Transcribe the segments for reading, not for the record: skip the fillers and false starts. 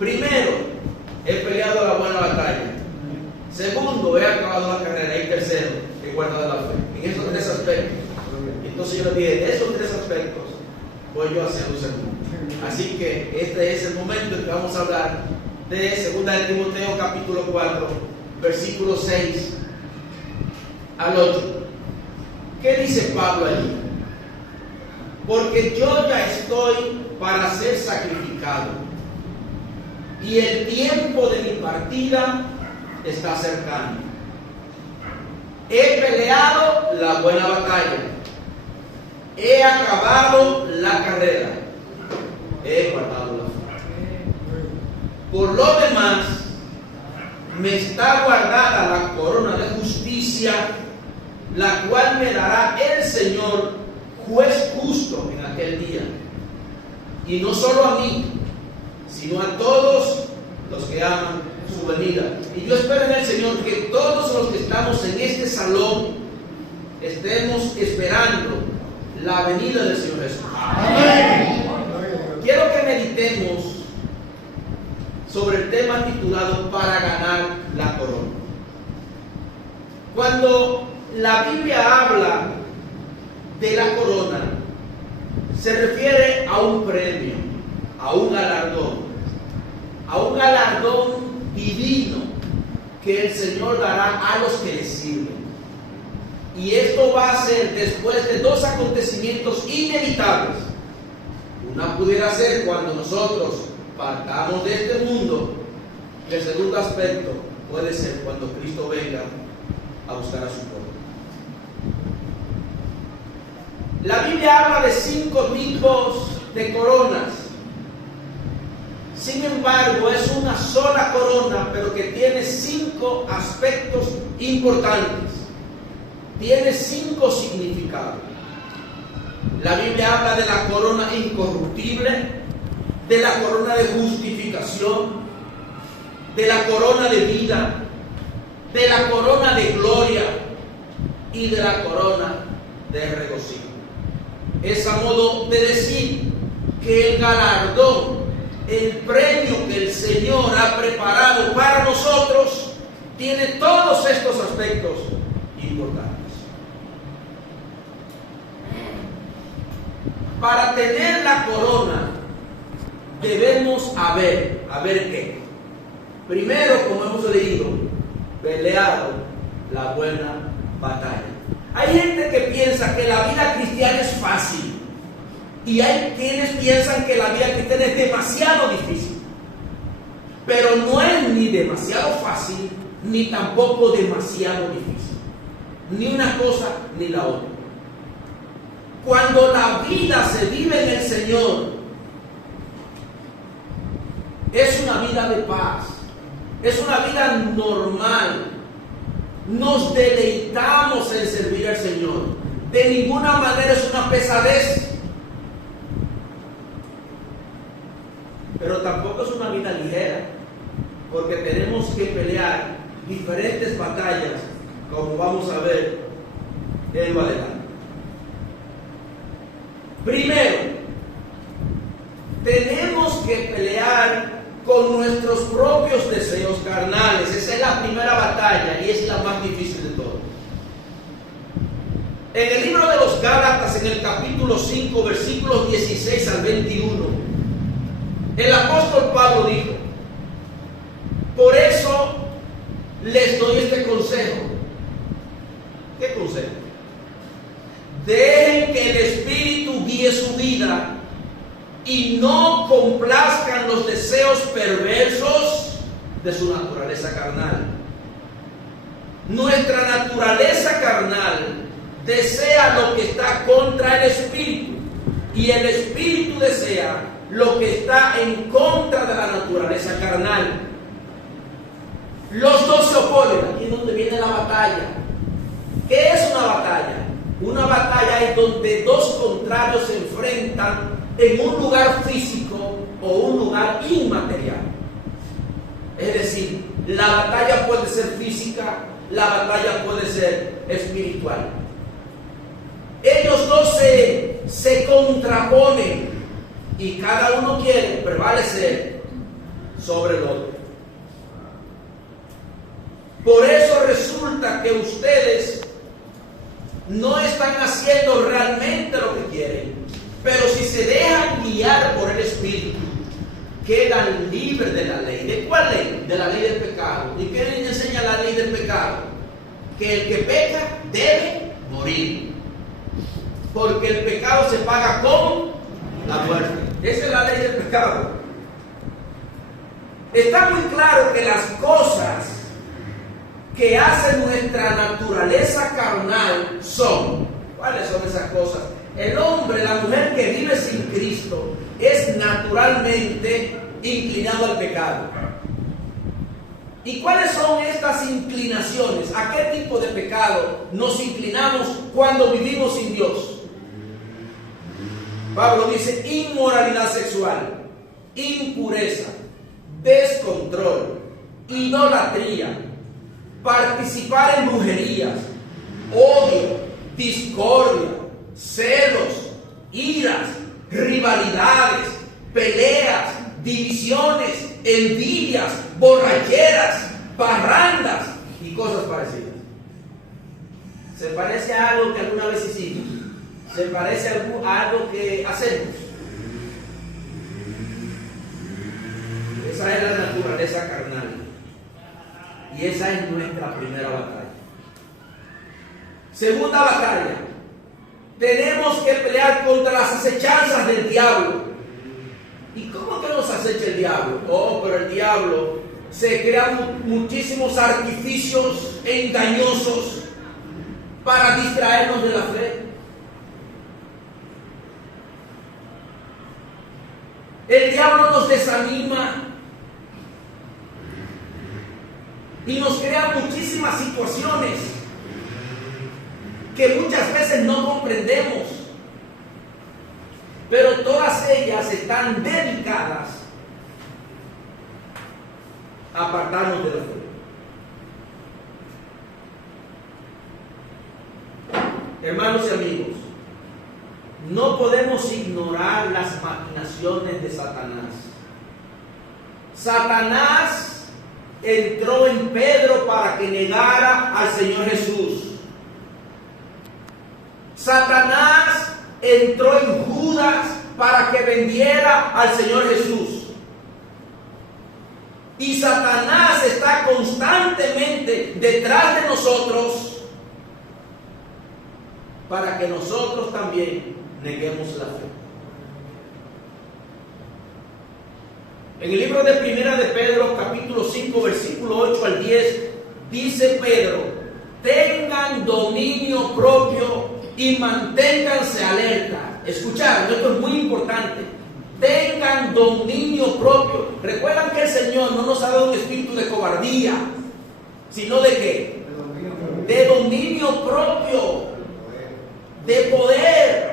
Primero, he peleado la buena batalla. Segundo, he acabado la carrera. Y tercero, he guardado la fe. En esos tres aspectos. Entonces yo le dije, de esos tres aspectos voy yo haciendo un sermón. Así que este es el momento en que vamos a hablar de 2 de Timoteo capítulo 4, versículo 6 al 8. ¿Qué dice Pablo allí? Porque yo ya estoy para ser sacrificado y el tiempo de mi partida está cercano. He peleado la buena batalla, he acabado la carrera, he guardado la fe. Por lo demás, me está guardada la corona de justicia, la cual me dará el Señor, juez justo, en aquel día. Y no solo a mí, sino a todos los que aman su venida. Y yo espero en el Señor que todos los que estamos en este salón estemos esperando la venida del Señor Jesús. Amén. Quiero que meditemos sobre el tema titulado Para ganar la corona. Cuando la Biblia habla de la corona, se refiere a un premio, a un galardón divino que el Señor dará a los que le sirven. Y esto va a ser después de dos acontecimientos inevitables. Una pudiera ser cuando nosotros partamos de este mundo, y el segundo aspecto puede ser cuando Cristo venga a buscar a su pueblo. La Biblia habla de 5 tipos de coronas. Sin embargo, es una sola corona, pero que tiene 5 aspectos importantes. Tiene 5 significados. La Biblia habla de la corona incorruptible, de la corona de justificación, de la corona de vida, de la corona de gloria y de la corona de regocijo. Es a modo de decir que el galardón, el premio que el Señor ha preparado para nosotros, tiene todos estos aspectos importantes. Para tener la corona debemos haber qué. Primero, como hemos leído, peleado la buena batalla. Hay gente que piensa que la vida cristiana es fácil y hay quienes piensan que la vida cristiana es demasiado difícil. Pero no es ni demasiado fácil ni tampoco demasiado difícil. Ni una cosa ni la otra. Cuando la vida se vive en el Señor, es una vida de paz, es una vida normal. Nos deleitamos en servir al Señor. De ninguna manera es una pesadez, pero tampoco es una vida ligera, porque tenemos que pelear diferentes batallas, como vamos a ver en lo adelante. Primero, tenemos que pelear con nuestros propios deseos carnales. Esa es la primera batalla y es la más difícil de todas. En el libro de los Gálatas, en el capítulo 5, versículos 16 al 21, el apóstol Pablo dijo: por eso les doy este consejo. ¿Qué consejo? Dejen que el Espíritu guíe su vida y no complazcan los deseos perversos de su naturaleza carnal. Nuestra naturaleza carnal desea lo que está contra el Espíritu y el Espíritu desea lo que está en contra de la naturaleza carnal. Los dos se oponen. Aquí es donde viene la batalla. ¿Qué es una batalla? Una batalla es donde dos contrarios se enfrentan en un lugar físico o un lugar inmaterial. Es decir, la batalla puede ser física, la batalla puede ser espiritual. Ellos dos se contraponen y cada uno quiere prevalecer sobre el otro. Por eso resulta que ustedes no están haciendo realmente lo que quieren, pero si se dejan guiar por el Espíritu, quedan libres de la ley. ¿De cuál ley? De la ley del pecado. ¿Y qué les enseña la ley del pecado? Que el que peca debe morir, porque el pecado se paga con la muerte. Esa es la ley del pecado. Está muy claro que las cosas que hace nuestra naturaleza carnal son, ¿cuáles son esas cosas? El hombre, la mujer que vive sin Cristo es naturalmente inclinado al pecado. ¿Y cuáles son estas inclinaciones? ¿A qué tipo de pecado nos inclinamos cuando vivimos sin Dios? Pablo dice: inmoralidad sexual, impureza, descontrol, idolatría, participar en brujerías, odio, discordia, celos, iras, rivalidades, peleas, divisiones, envidias, borracheras, parrandas y cosas parecidas. ¿Se parece a algo que alguna vez hicimos? ¿Se parece a algo que hacemos? Esa es la naturaleza carnal. Y esa es nuestra primera batalla. Segunda batalla. Tenemos que pelear contra las acechanzas del diablo. ¿Y cómo que nos acecha el diablo? Oh, pero el diablo se crean muchísimos artificios engañosos para distraernos de la fe. El diablo nos desanima y nos crea muchísimas situaciones que muchas veces no comprendemos, pero todas ellas están dedicadas a apartarnos de la fe. Hermanos y amigos, no podemos ignorar las maquinaciones de Satanás. Satanás entró en Pedro para que negara al Señor Jesús. Satanás entró en Judas para que vendiera al Señor Jesús. Y Satanás está constantemente detrás de nosotros para que nosotros también neguemos la fe. En el libro de Primera de Pedro, capítulo 5, versículo 8 al 10, dice Pedro: tengan dominio propio y manténganse alerta. Escucharon, esto es muy importante. Tengan dominio propio. Recuerdan que el Señor no nos ha dado un espíritu de cobardía, sino de ¿qué? De dominio propio, de poder.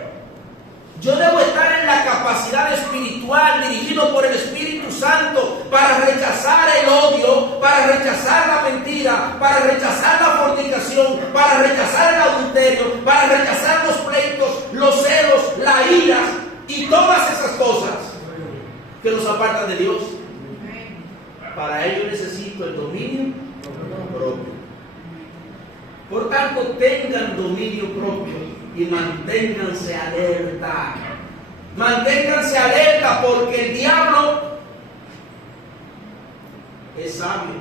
Yo debo estar en la capacidad espiritual, dirigido por el Espíritu Santo, para rechazar el odio, para rechazar la mentira, para rechazar la fornicación, para rechazar el adulterio, para rechazar los pleitos, los celos, la ira y todas esas cosas que nos apartan de Dios. Para ello necesito el dominio propio. Por tanto, tengan dominio propio y manténganse alerta. Manténganse alerta, porque el diablo es sabio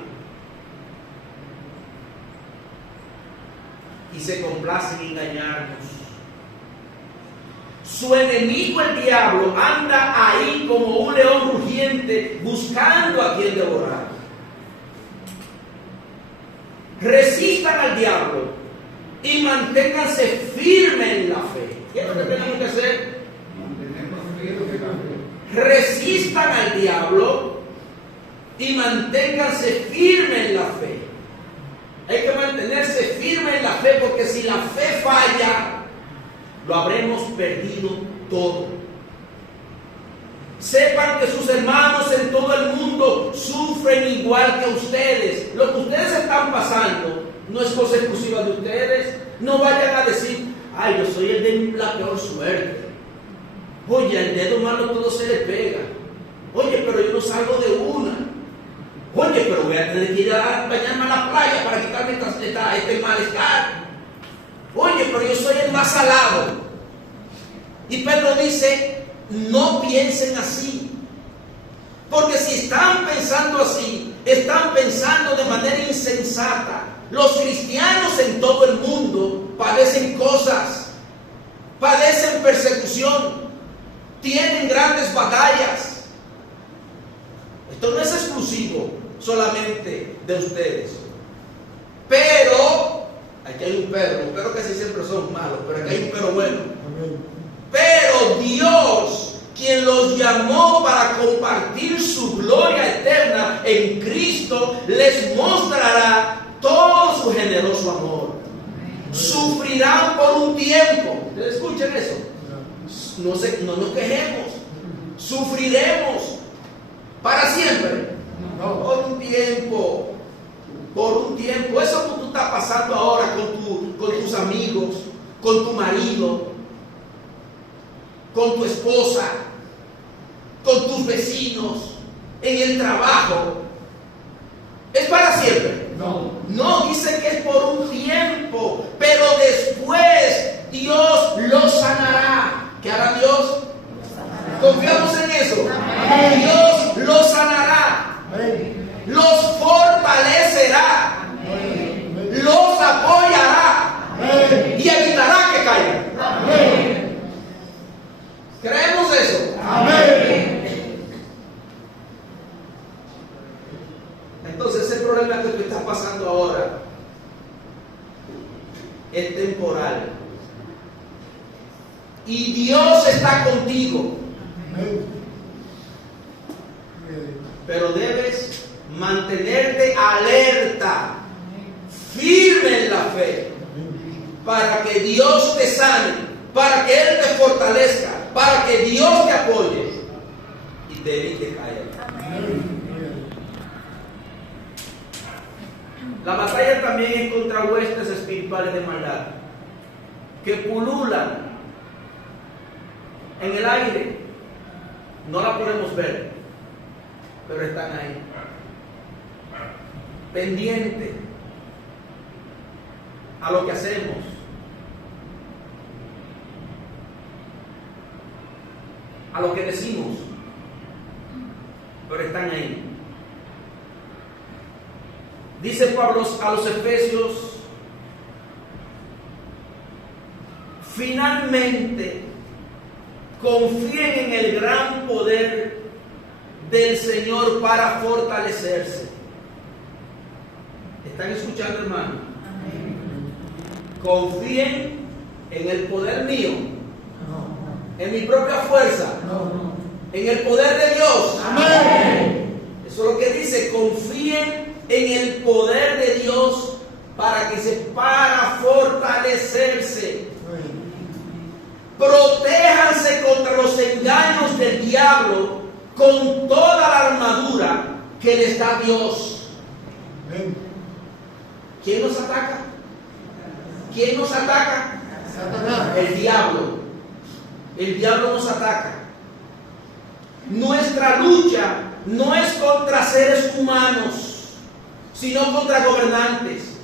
y se complace en engañarnos. Su enemigo, el diablo, anda ahí como un león rugiente buscando a quien devorar. Resistan al diablo y manténganse firmes en la fe. ¿Qué es lo que tenemos que hacer? Resistan al diablo y manténganse firmes en la fe. Hay que mantenerse firme en la fe, porque si la fe falla, lo habremos perdido todo. Sepan que sus hermanos en todo el mundo sufren igual que ustedes. Lo que ustedes están pasando no es cosa exclusiva de ustedes. No vayan a decir: ay, yo soy el de la peor suerte. Oye, el dedo malo todo se le pega. Oye, pero yo no salgo de una. Oye, pero voy a tener que ir a bañarme a la playa para quitarme este malestar. Oye, pero yo soy el más salado. Y Pedro dice, no piensen así. Porque si están pensando así, están pensando de manera insensata. Los cristianos en todo el mundo padecen cosas, padecen persecución, tienen grandes batallas. Esto no es exclusivo solamente de ustedes. Pero, aquí hay un pero casi siempre son malos, pero aquí hay un pero bueno. Pero Dios, quien los llamó para compartir su gloria eterna en Cristo, les mostrará todo su generoso amor. Sufrirán por un tiempo. Escuchen eso. No nos quejemos. Sufriremos para siempre. Por un tiempo. Por un tiempo. Eso que tú estás pasando ahora con tus amigos, con tu marido, con tu esposa, con tus vecinos, en el trabajo, ¿es para siempre? No, dice que es por un tiempo, pero después Dios los sanará. ¿Qué hará Dios? Confiamos en eso. Dios los sanará, los fortalecerá, los apoyará y evitará que caigan. ¿Creemos eso? Amén. Entonces ese problema que tú estás pasando ahora es temporal. Y Dios está contigo. Pero debes mantenerte alerta, firme en la fe, para que Dios te sane, para que Él te fortalezca, para que Dios te apoye y te evite caer. La batalla también es contra huestes espirituales de maldad que pululan en el aire. No la podemos ver, pero están ahí, pendientes a lo que hacemos. A lo que decimos, pero están ahí. Dice Pablo a los Efesios, finalmente confíen en el gran poder del Señor para fortalecerse. ¿Están escuchando, hermano? Confíen en el poder mío, en mi propia fuerza, en el poder de Dios. Amén. Eso es lo que dice, confíen en el poder de Dios para fortalecerse. Protéjanse contra los engaños del diablo con toda la armadura que les da Dios. ¿Quién nos ataca? ¿Quién nos ataca? Satanás. El diablo. El diablo nos ataca. Nuestra lucha no es contra seres humanos, sino contra gobernantes,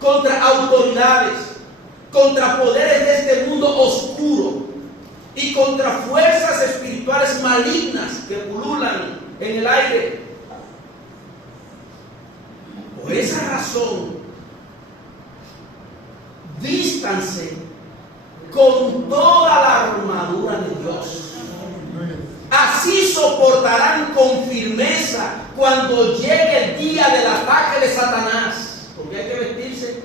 contra autoridades, contra poderes de este mundo oscuro y contra fuerzas espirituales malignas que pululan en el aire. Por esa razón, vístanse con toda la armadura de Dios. Así soportarán con firmeza cuando llegue el día del ataque de Satanás. Porque hay que vestirse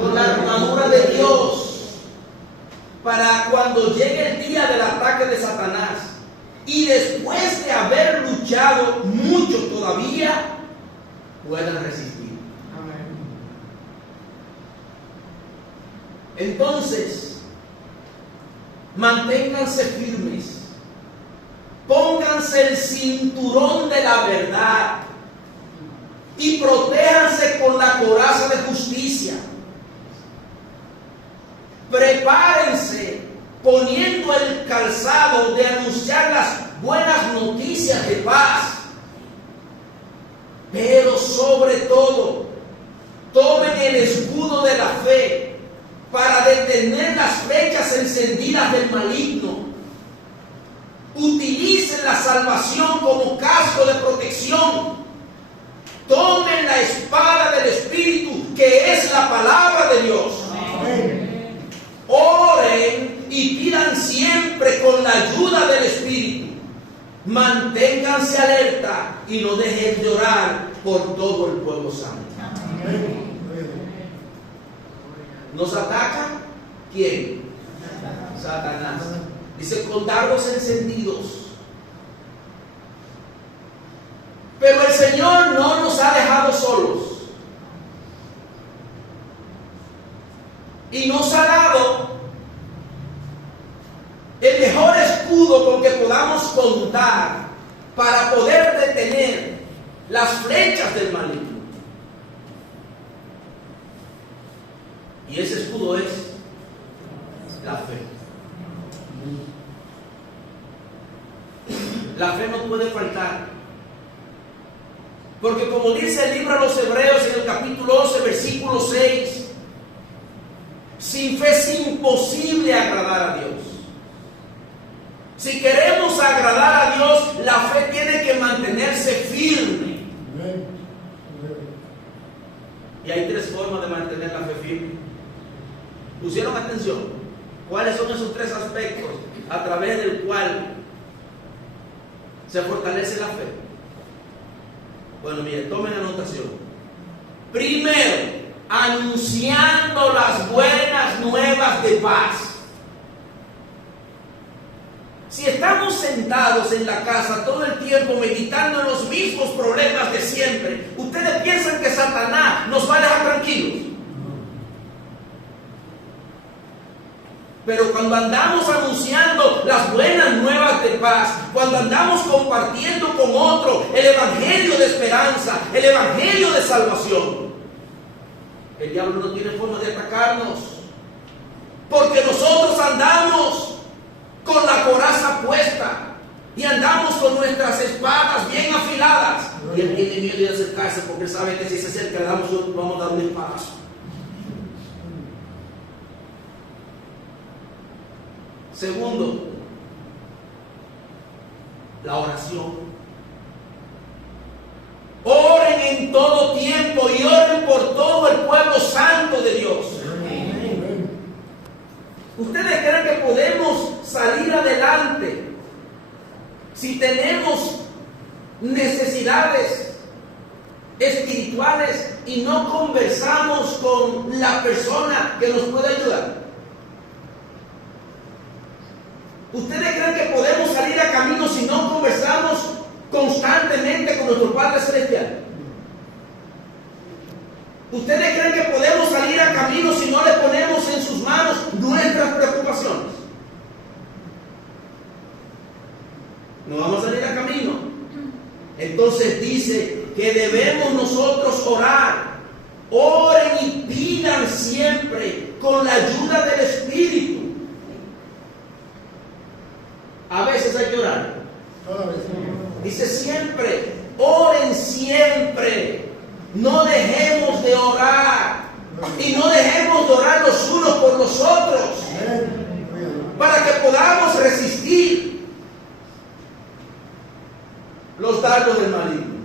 con la armadura de Dios para cuando llegue el día del ataque de Satanás. Y después de haber luchado mucho todavía, puedan resistir. Entonces, manténganse firmes. Pónganse el cinturón de la verdad y protéjanse con la coraza de justicia. Prepárense poniendo el calzado de anunciar las buenas noticias de paz. todo, tomen el escudo de la fe para detener las flechas encendidas del maligno. Utilicen la salvación como casco de protección. Tomen la espada del Espíritu, que es la palabra de Dios. Amén. Oren y pidan siempre con la ayuda del Espíritu. Manténganse alerta y no dejen de orar por todo el pueblo santo. Amén. ¿Nos ataca? ¿Quién? Satanás. Dice, con dardos encendidos. Pero el Señor no nos ha dejado solos. Y nos ha dado el mejor escudo con que podamos contar para poder detener las flechas del maligno. Y ese escudo es la fe. La fe no puede faltar. Porque como dice el libro a los Hebreos en el capítulo 11, versículo 6, sin fe es imposible agradar a Dios. Si queremos agradar a Dios, la fe tiene que mantenerse firme. Y hay tres formas de mantener la fe firme. ¿Pusieron atención? ¿Cuáles son esos tres aspectos a través del cual se fortalece la fe? Bueno, mire, tomen anotación. Primero, anunciando las buenas nuevas de paz. Si estamos sentados en la casa todo el tiempo meditando en los mismos problemas de siempre, ¿ustedes piensan que Satanás nos va a dejar tranquilos? Pero cuando andamos anunciando las buenas nuevas de paz, cuando andamos compartiendo con otro el evangelio de esperanza, el evangelio de salvación, el diablo no tiene forma de atacarnos, porque nosotros andamos con la coraza puesta y andamos con nuestras espadas bien afiladas. Y él tiene miedo de acercarse porque sabe que si se acerca vamos a dar un espadazo. Segundo, la oración. Oren en todo tiempo y oren por todo el pueblo santo de Dios. Amén. ¿Ustedes creen que podemos salir adelante si tenemos necesidades espirituales y no conversamos con la persona que nos puede ayudar? ¿Ustedes creen que podemos salir a camino si no conversamos constantemente con nuestro Padre Celestial? ¿Ustedes creen que podemos salir a camino si no le ponemos en sus manos nuestras preocupaciones? No vamos a salir a camino. Entonces dice que debemos nosotros orar. Oren y pidan siempre con la ayuda del Espíritu. A veces hay que orar. Dice siempre, oren siempre. No dejemos de orar. Y no dejemos de orar los unos por los otros. Para que podamos resistir los dardos del maligno.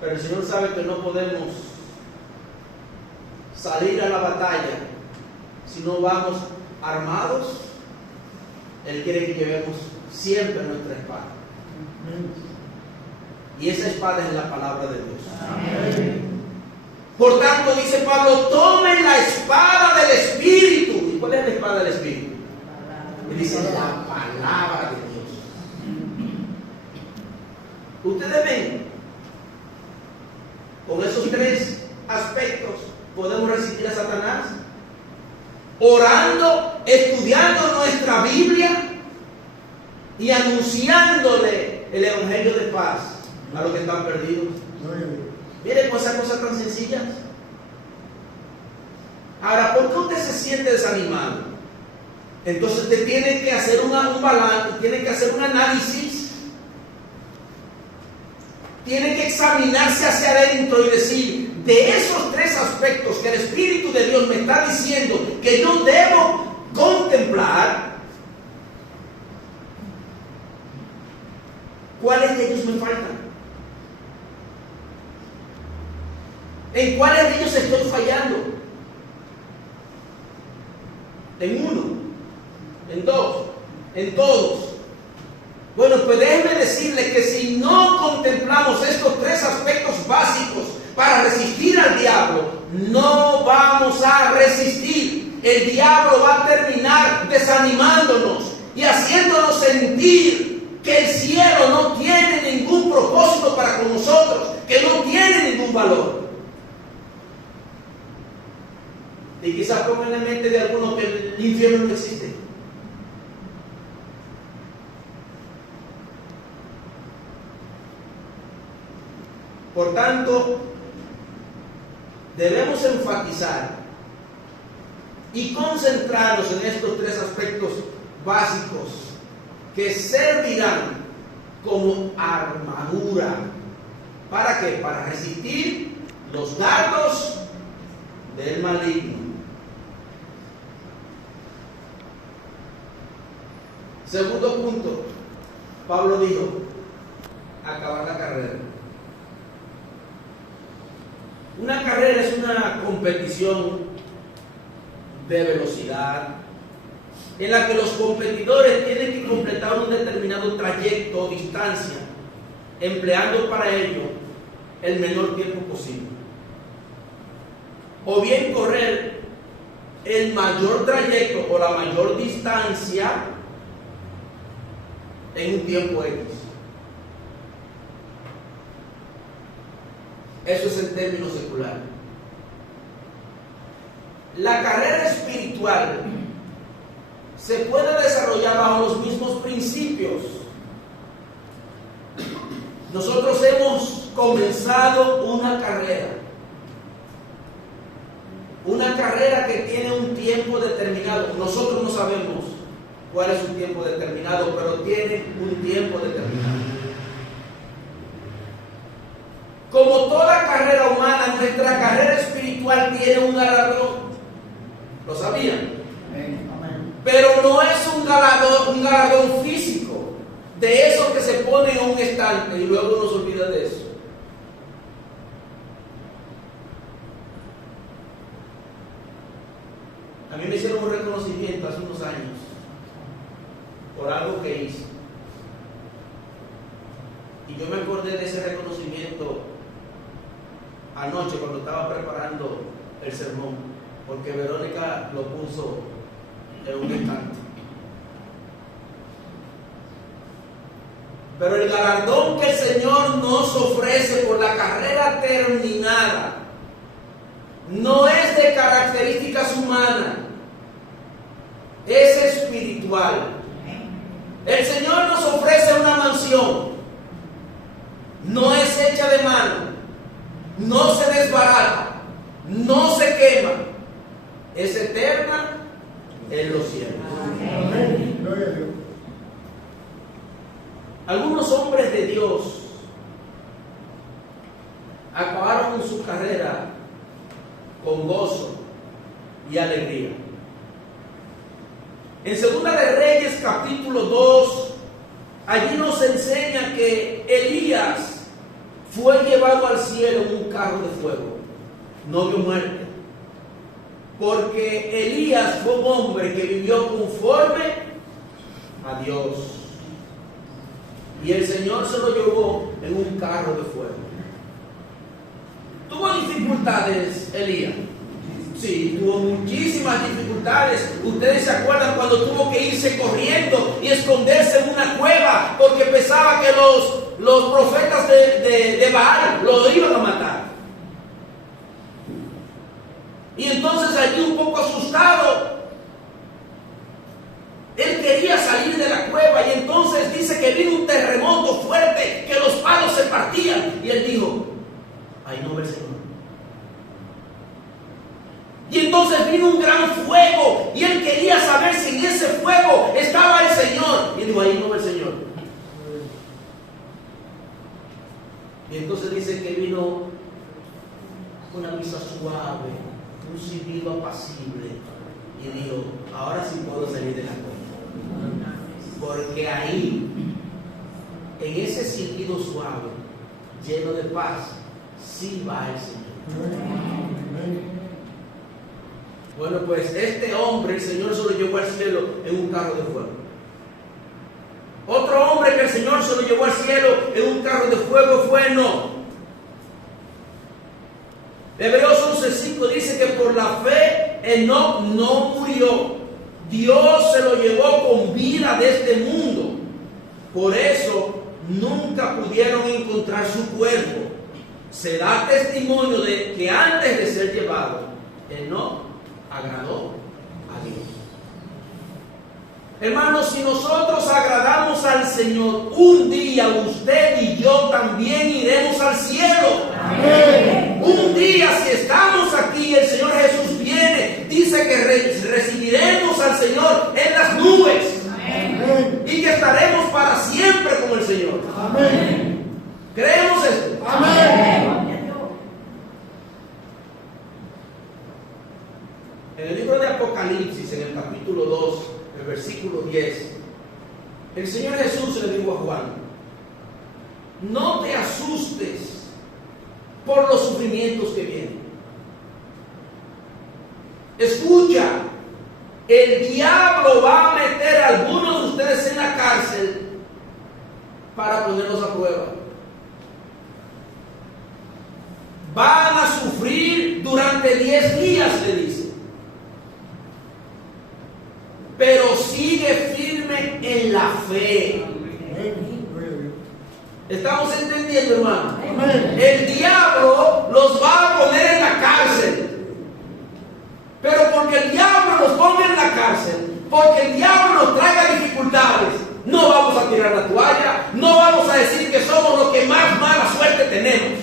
Pero el Señor sabe que no podemos salir a la batalla si no vamos armados. Él quiere que llevemos siempre nuestra espada. Y esa espada es la palabra de Dios. Amén. Por tanto, dice Pablo, tomen la espada del Espíritu. ¿Y cuál es la espada del Espíritu? Él dice la palabra de Dios. Ustedes ven, con esos tres aspectos podemos resistir a Satanás. Orando, estudiando nuestra Biblia y anunciándole el evangelio de paz a los que están perdidos. Miren pues esas cosas tan sencillas. Ahora, ¿por qué usted se siente desanimado? Entonces usted tiene que hacer un balance, tiene que hacer un análisis tiene que examinarse hacia adentro y decir, de esos tres aspectos que el Espíritu de Dios me está diciendo que yo debo contemplar, ¿cuáles de ellos me faltan? ¿En cuáles de ellos estoy fallando? ¿En uno? ¿En dos? ¿En todos? Bueno, pues déjenme decirles que si no contemplamos estos tres aspectos básicos para resistir al diablo, no vamos a resistir. El diablo va a terminar desanimándonos y haciéndonos sentir que el cielo no tiene ningún propósito para con nosotros, que no tiene ningún valor. Y quizás pongan en mente de algunos que el infierno no existe. Por tanto, debemos enfatizar y concentrarnos en estos tres aspectos básicos que servirán como armadura. ¿Para qué? Para resistir los dardos del maligno. Segundo punto, Pablo dijo, acabar la carrera. Una carrera es una competición de velocidad en la que los competidores tienen que completar un determinado trayecto o distancia, empleando para ello el menor tiempo posible. O bien correr el mayor trayecto o la mayor distancia en un tiempo X. Eso es en términos seculares. La carrera espiritual se puede desarrollar bajo los mismos principios. Nosotros hemos comenzado una carrera que tiene un tiempo determinado. Nosotros no sabemos cuál es su tiempo determinado, pero tiene un tiempo determinado. Como toda carrera humana, nuestra carrera espiritual tiene un galardón. ¿Lo sabían? Pero no es un galardón físico, de eso que se pone en un estante y luego uno se olvida de eso. A mí me hicieron un reconocimiento hace unos años por algo que hice. Y yo me acordé de ese reconocimiento anoche cuando estaba preparando el sermón, porque Verónica lo puso en un instante. Pero el galardón que el Señor nos ofrece por la carrera terminada no es de características humanas, es espiritual. El Señor nos ofrece una mansión, no es hecha de mano, no se desbarata, no se quema, es eterna en los cielos. Amén. Algunos hombres de Dios acabaron su carrera con gozo y alegría. En Segunda de Reyes capítulo 2, allí nos enseña que Elías fue llevado al cielo en un carro de fuego. No vio muerte, porque Elías fue un hombre que vivió conforme a Dios, y el Señor se lo llevó en un carro de fuego. ¿Tuvo dificultades Elías? Sí, tuvo muchísimas dificultades. Ustedes se acuerdan cuando tuvo que irse corriendo y esconderse en una cueva porque pensaba que los profetas de Baal lo iban a matar. Y entonces allí, un poco asustado, él quería salir de la cueva, y entonces dice que vino un terremoto fuerte, que los palos se partían, y él dijo: ahí no ve el Señor. Y entonces vino un gran fuego, y él quería saber si en ese fuego estaba el Señor, y él dijo: ahí no ve el Señor. Y entonces dice que vino una brisa suave, un silbido apacible, y dijo: ahora sí puedo salir de la cueva. Porque ahí, en ese silbido suave, lleno de paz, sí va el Señor. Bueno, pues este hombre, el Señor se lo llevó al cielo en un carro de fuego. Otro hombre que el Señor se lo llevó al cielo en un carro de fuego fue Enoc. Hebreos 11:5 dice que por la fe Enoc no murió. Dios se lo llevó con vida de este mundo. Por eso nunca pudieron encontrar su cuerpo. Se da testimonio de que antes de ser llevado, Enoc agradó a Dios. Hermanos, si nosotros agradamos al Señor, un día usted y yo también iremos al cielo. Amén. Un día, si estamos aquí, el Señor Jesús viene, dice que recibiremos al Señor en las nubes. Amén. Y que estaremos para siempre con el Señor. Amén. ¿Creemos esto? Amén. En el libro de Apocalipsis, en el capítulo 2, el versículo 10, el Señor Jesús le dijo a Juan: no te asustes por los sufrimientos que vienen. Escucha, el diablo va a meter a algunos de ustedes en la cárcel para ponerlos a prueba. Van a sufrir durante 10 días, le dice. Pero sigue firme en la fe. ¿Estamos entendiendo, hermano? El diablo los va a poner en la cárcel. Pero porque el diablo nos ponga en la cárcel, porque el diablo nos traiga dificultades, no vamos a tirar la toalla, no vamos a decir que somos los que más mala suerte tenemos.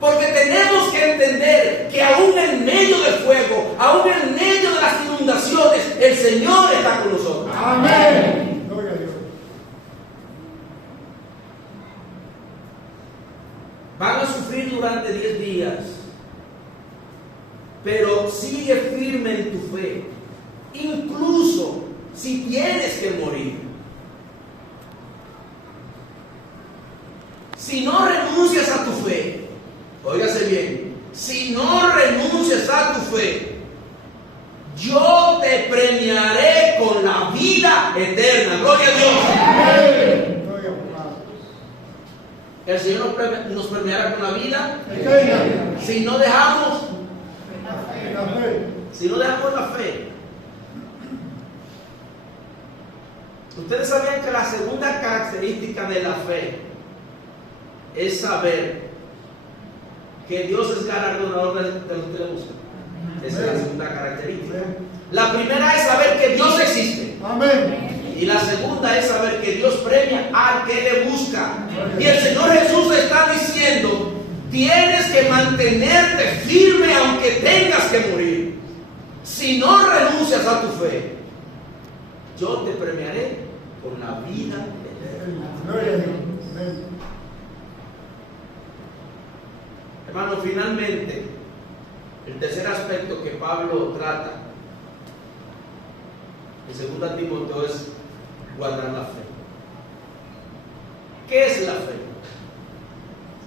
Porque tenemos que entender que aún en medio del fuego, aún en medio de las inundaciones, el Señor está con nosotros. Amén. Gloria a Dios. Van a sufrir durante 10 días, pero sigue firme en tu fe, incluso si tienes que morir. Si no renuncias a tu fe, óigase bien, si no renuncias a tu fe, yo te premiaré con la vida eterna. Gloria a Dios. El Señor nos premiará con la vida eterna si no dejamos la fe. Ustedes sabían que la segunda característica de la fe es saber que Dios es galardonador de lo que le busca. Esa es la segunda característica. La primera es saber que Dios existe. Amén. Y la segunda es saber que Dios premia al que le busca. Y el Señor Jesús está diciendo: tienes que mantenerte firme aunque tengas que morir. Si no renuncias a tu fe, yo te premiaré con la vida eterna. Hermano, finalmente, el tercer aspecto que Pablo trata en 2 Timoteo es guardar la fe. ¿Qué es la fe?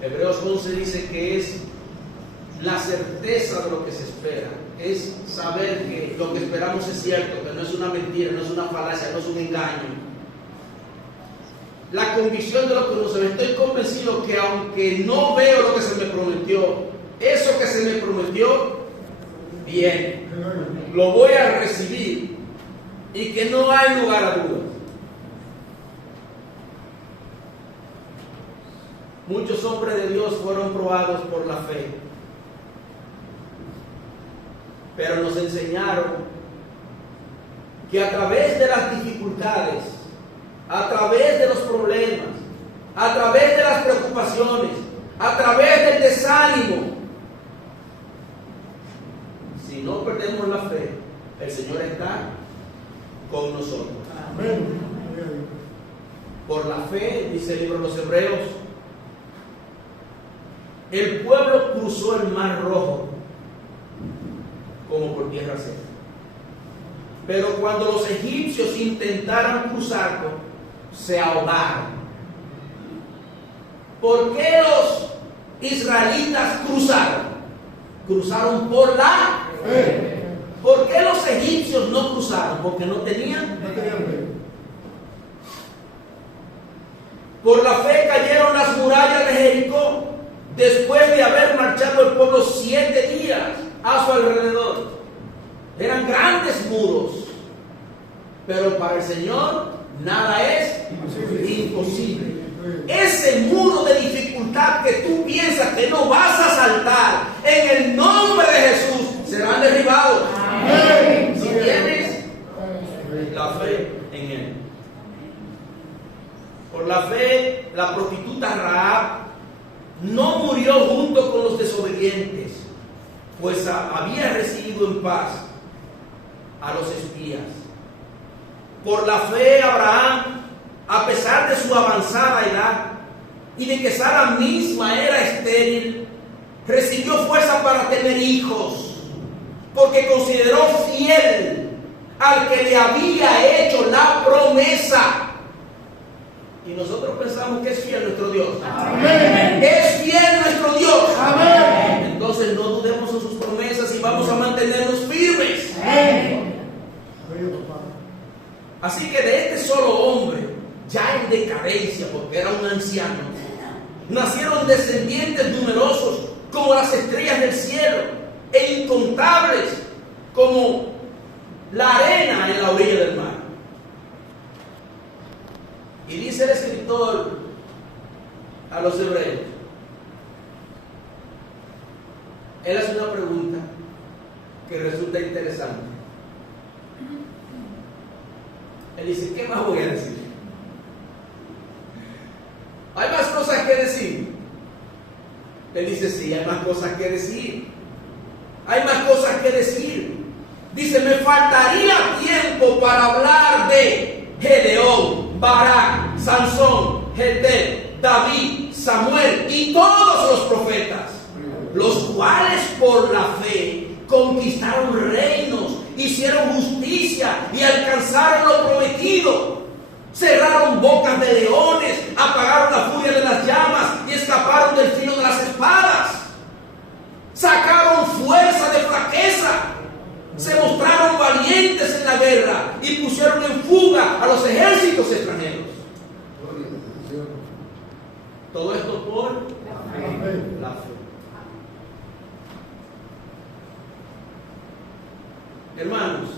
Hebreos 11 dice que es la certeza de lo que se espera, es saber que lo que esperamos es cierto, que no es una mentira, no es una falacia, no es un engaño. La convicción de lo que no se ve. Estoy convencido que aunque no veo lo que se me prometió, eso que se me prometió, bien, lo voy a recibir y que no hay lugar a dudas. Muchos hombres de Dios fueron probados por la fe, pero nos enseñaron que a través de las dificultades, a través de los problemas, a través de las preocupaciones, a través del desánimo, si no perdemos la fe, el Señor está con nosotros. Amén. Por la fe, dice el libro de los Hebreos, el pueblo cruzó el mar Rojo como por tierra seca. Pero cuando los egipcios intentaron cruzarlo, se ahogaron. ¿Por qué los israelitas cruzaron? Cruzaron por la fe. ¿Por qué los egipcios no cruzaron? Porque no tenían fe. Por la fe cayeron las murallas de Jericó después de haber marchado el pueblo 7 días a su alrededor. Eran grandes muros, pero para el Señor nada es imposible. Ese muro de dificultad que tú piensas que no vas a saltar, en el nombre de Jesús serán derribados. Amén. Si tienes la fe en Él. Por la fe, la prostituta Rahab no murió junto con los desobedientes, pues había recibido en paz a los espías. Por la fe, Abraham, a pesar de su avanzada edad y de que Sara misma era estéril, recibió fuerza para tener hijos, porque consideró fiel al que le había hecho la promesa. Y nosotros pensamos que es fiel nuestro Dios. Amén. Es fiel nuestro Dios. Amén. Entonces no dudemos en sus promesas y vamos a mantenernos firmes. Amén. Así que de este solo hombre, ya en decadencia, porque era un anciano, nacieron descendientes numerosos como las estrellas del cielo e incontables como la arena en la orilla del mar. Y dice el escritor a los hebreos, él hace una pregunta que resulta interesante. Él dice, ¿qué más voy a decir? ¿Hay más cosas que decir? Él dice, sí, hay más cosas que decir. Hay más cosas que decir. Dice, me faltaría tiempo para hablar de Gedeón, Barak, Sansón, Jefté, David, Samuel y todos los profetas, los cuales por la fe conquistaron reinos, hicieron justicia y alcanzaron lo prometido. Cerraron bocas de leones, apagaron la furia de las llamas y escaparon del filo de las espadas. Sacaron fuerza de flaqueza, se mostraron valientes en la guerra y pusieron en fuga a los ejércitos extranjeros. Todo esto por la fe. Hermanos,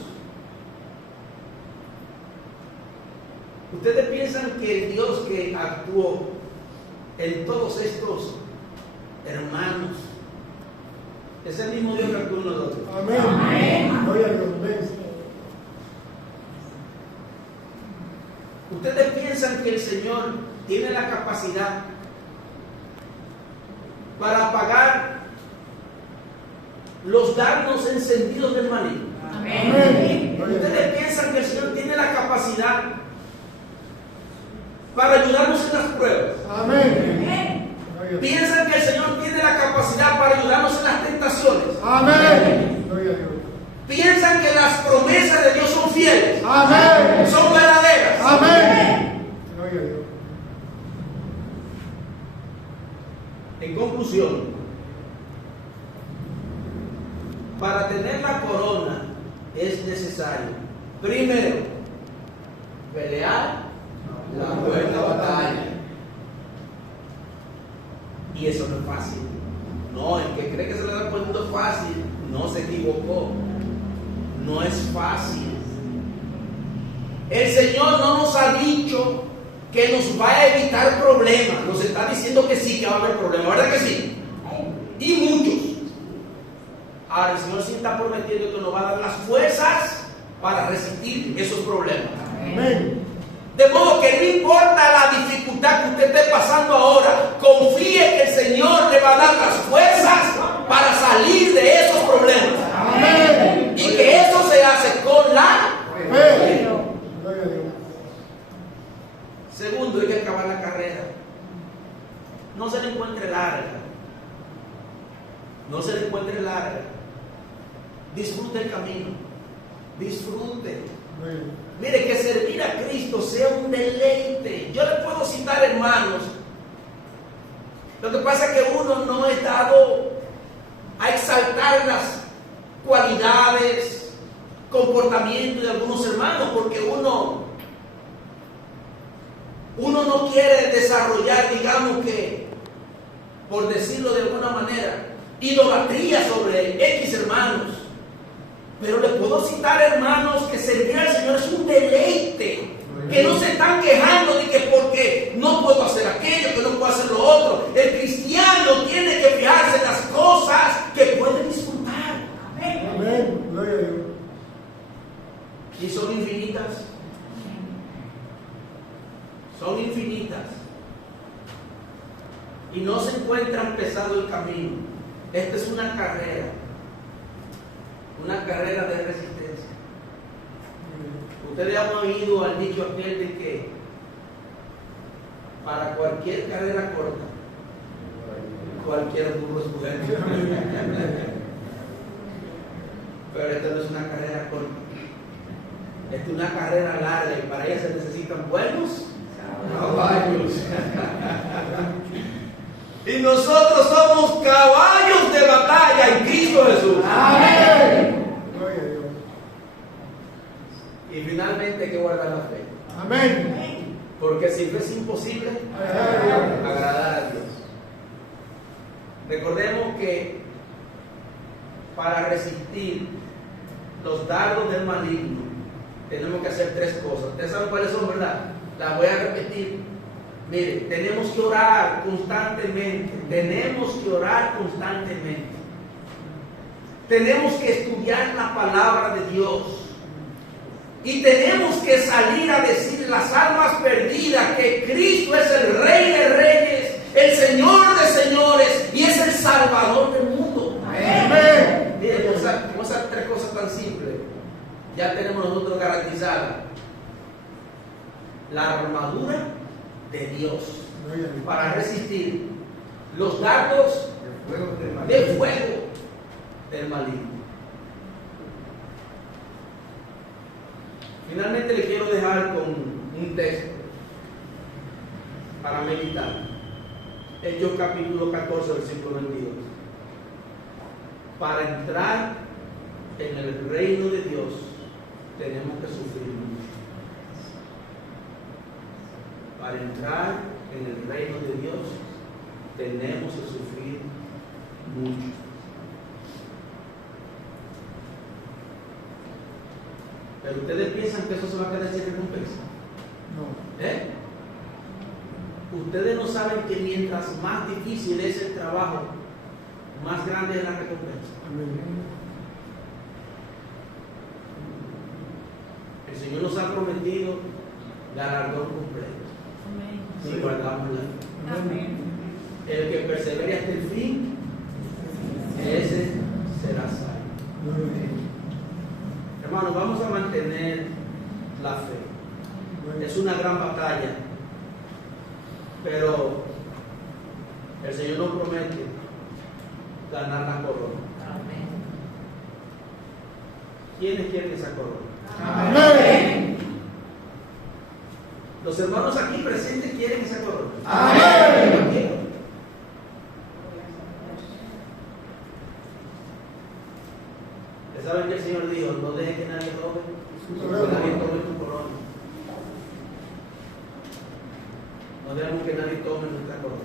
¿ustedes piensan que el Dios que actuó en todos estos hermanos es el mismo Dios que actuó en nosotros? Amén. Amén. ¿Ustedes piensan que el Señor tiene la capacidad para apagar los dardos encendidos del maligno? Amén. ¿Ustedes piensan que el Señor tiene la capacidad para ayudarnos en las pruebas? Amén. ¿Piensan que el Señor tiene la capacidad para ayudarnos en las tentaciones? Amén. ¿Piensan que las promesas de Dios son fieles? Amén. ¿Son verdaderas? Amén. En conclusión, para tener la corona es necesario, primero, pelear la buena batalla. Y eso no es fácil. No, el que cree que se le da cuento fácil, no, se equivocó. No es fácil. El Señor no nos ha dicho que nos va a evitar problemas. Nos está diciendo que sí, que va a haber problemas. ¿Verdad que sí? Y muchos. Ahora el Señor sí está prometiendo que nos va a dar las fuerzas para resistir esos problemas. Amén. De modo que no importa la dificultad que usted esté pasando ahora, confíe que el Señor le va a dar las fuerzas para salir de esos problemas. Amén. Y que eso se hace con la fe. Segundo, hay que acabar la carrera. No se le encuentre larga. No se le encuentre larga. Disfrute el camino. Disfrute. Mire, que servir a Cristo sea un deleite. Yo le puedo citar, hermanos. Lo que pasa es que uno no es dado a exaltar las cualidades, comportamiento de algunos hermanos, porque uno no quiere desarrollar, digamos que, por decirlo de alguna manera, idolatría sobre X hermanos. Pero le puedo citar, hermanos, que servir al Señor es un deleite. Que no se están quejando de que porque no puedo hacer aquello, que no puedo hacer lo otro. El cristiano tiene que fijarse en las cosas que puede disfrutar. Amén. Amén. Gloria a Dios. Y son infinitas. Son infinitas. Y no se encuentran pesado el camino. Esta es una carrera. Una carrera de resistencia. Ustedes han oído al dicho aquel de que para cualquier carrera corta, cualquier burro es bueno. Pero esta no es una carrera corta. Esta es una carrera larga y para ella se necesitan buenos caballos. Y nosotros somos caballos de batalla en Cristo Jesús. Amén. Gloria a Dios. Y finalmente hay que guardar la fe. Amén. Porque si no es imposible agradar a Dios. Recordemos que para resistir los dardos del maligno tenemos que hacer tres cosas. Ustedes saben cuáles son, ¿verdad? Las voy a repetir. Mire, tenemos que orar constantemente. Tenemos que orar constantemente. Tenemos que estudiar la palabra de Dios. Y tenemos que salir a decir las almas perdidas que Cristo es el Rey de Reyes, el Señor de Señores y es el Salvador del mundo. Amén. Miren, con esas tres cosas tan simples, ya tenemos nosotros garantizada la armadura de Dios para resistir los dardos de fuego del maligno. Finalmente le quiero dejar con un texto para meditar. Hechos capítulo 14, versículo 22. Para entrar en el reino de Dios tenemos que sufrir mucho. Para entrar en el reino de Dios tenemos que sufrir mucho. Pero ustedes piensan que eso se va a quedar sin recompensa. No. Ustedes no saben que mientras más difícil es el trabajo, más grande es la recompensa. El Señor nos ha prometido galardón completo. Si guardamos la fe. El que persevere hasta el fin, ese será salvo. Hermanos, vamos a mantener la fe. Es una gran batalla, pero el Señor nos promete ganar la corona. Amén. ¿Quiénes quieren esa corona? Amén. Los hermanos aquí presentes quieren esa corona. Amén. ¿Saben que el Señor dijo? No deje que nadie robe, que nadie tome tu corona. No dejemos que nadie tome nuestra corona.